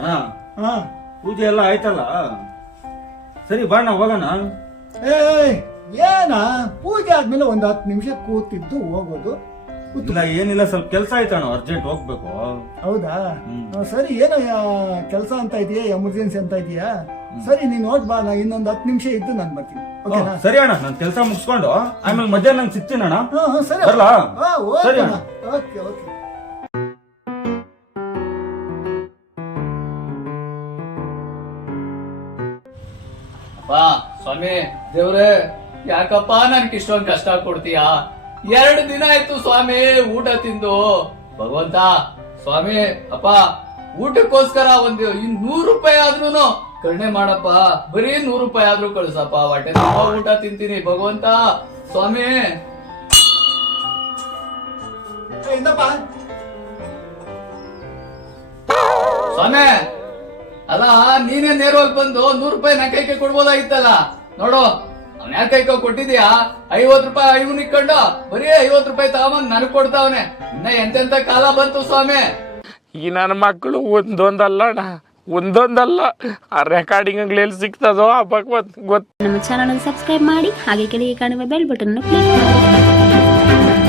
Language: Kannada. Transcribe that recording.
ಹಾ ಹಾ ಪೂಜೆ ಎಲ್ಲ ಆಯ್ತಲ್ಲ, ಸರಿ ಬಾಣ ಹೋಗೋಣ. ಏನ ಪೂಜೆ ಆದ್ಮೇಲೆ ಒಂದ್ 10 ನಿಮಿಷ ಕೂತಿದ್ದು ಹೋಗೋದು. ಇಲ್ಲ ಏನಿಲ್ಲ, ಸ್ವಲ್ಪ ಕೆಲಸ ಆಯ್ತಣ್ಣ, ಅರ್ಜೆಂಟ್ ಹೋಗ್ಬೇಕು. ಹೌದಾ? ಸರಿ, ಏನೋ ಕೆಲಸ ಅಂತ ಇದೆಯಾ, ಎಮರ್ಜೆನ್ಸಿ ಅಂತ ಇದೆಯಾ? ಸರಿ, ನೀನ್ ನೋಡ್ ಬಾ, ನಾ ಇನ್ನೊಂದ್ 10 ನಿಮಿಷ ಇದ್ದು ನಾನು ಬರ್ತೀನಿ. ಓಕೆನಾ? ಸರಿ ಅಣ್ಣ, ನಾನು ಕೆಲಸ ಮುಗಿಸ್ಕೊಂಡು ಆಮೇಲೆ ಮಧ್ಯಾಹ್ನ ನಂಗೆ ಸಿಗ್ತೀನಿ ಅಣ್ಣ. ಸರಿ ಬರ್ಲಾ? ಸರಿ ಸರಿ ಅಣ್ಣ. ಅಣ್ಣ. Okay okay. ಸ್ವಾಮಿ ದೇವ್ರೆ, ಯಾಕಪ್ಪ ನನ್ಗೆ ಇಷ್ಟೊಂದು ಕಷ್ಟ ಕೊಡ್ತೀಯಾ? 2 ದಿನ ಆಯ್ತು ಸ್ವಾಮಿ ಊಟ ತಿಂದು. ಭಗವಂತ ಸ್ವಾಮಿ ಅಪ್ಪ, ಊಟಕ್ಕೋಸ್ಕರ ಒಂದು 100 ರೂಪಾಯಿ ಆದ್ರೂನು ಕರುಣೆ ಮಾಡಪ್ಪ. ಬರೀ 100 ರೂಪಾಯಿ ಆದ್ರೂ ಕಳ್ಸಪ್ಪ, ಹೊಟ್ಟೆ ತುಂಬ ಊಟ ತಿಂತೀನಿ ಭಗವಂತ ಸ್ವಾಮಿ. ಸ್ವಾಮಿ ಅಲ್ಲ, ನೀನೇ ನೇರವಾಗಿ ಬಂದು 100 ರೂಪಾಯಿ ನನ್ನ ಕೈಗೆ ಕೊಡ್ಬೋದಾಗಿತ್ತಲ್ಲ. ನೋಡು, ಅವ್ನ ಯಾರ ಕೈಕೋ ಕೊಟ್ಟಿದ್ಯಾ? 50 ರೂಪಾಯಿ ಇವನ್ ಇಕ್ಕೊಂಡು ಬರೀ 50 ರೂಪಾಯಿ ತಗೊಂಬಂದ್ ನನಗ್ ಕೊಡ್ತಾವನೆ. ಇನ್ನ ಎಂತೆಂತ ಕಾಲ ಬಂತು ಸ್ವಾಮಿ. ಈ ನನ್ನ ಮಕ್ಕಳು ಒಂದೊಂದಲ್ಲ ಆ ರೆಕಾರ್ಡಿಂಗ್ ಎಲ್ಲಿ ಸಿಗ್ತದೋ ಆ ಭಗವಂತ ಗೊತ್ತು. ನಮ್ಮ ಚಾನಲ್ ಸಬ್ಸ್ಕ್ರೈಬ್ ಮಾಡಿ, ಹಾಗೆ ಕೆಳಗೆ ಕಾಣುವ ಬೆಲ್ ಬಟನ್ ಕ್ಲಿಕ್ ಮಾಡಿ.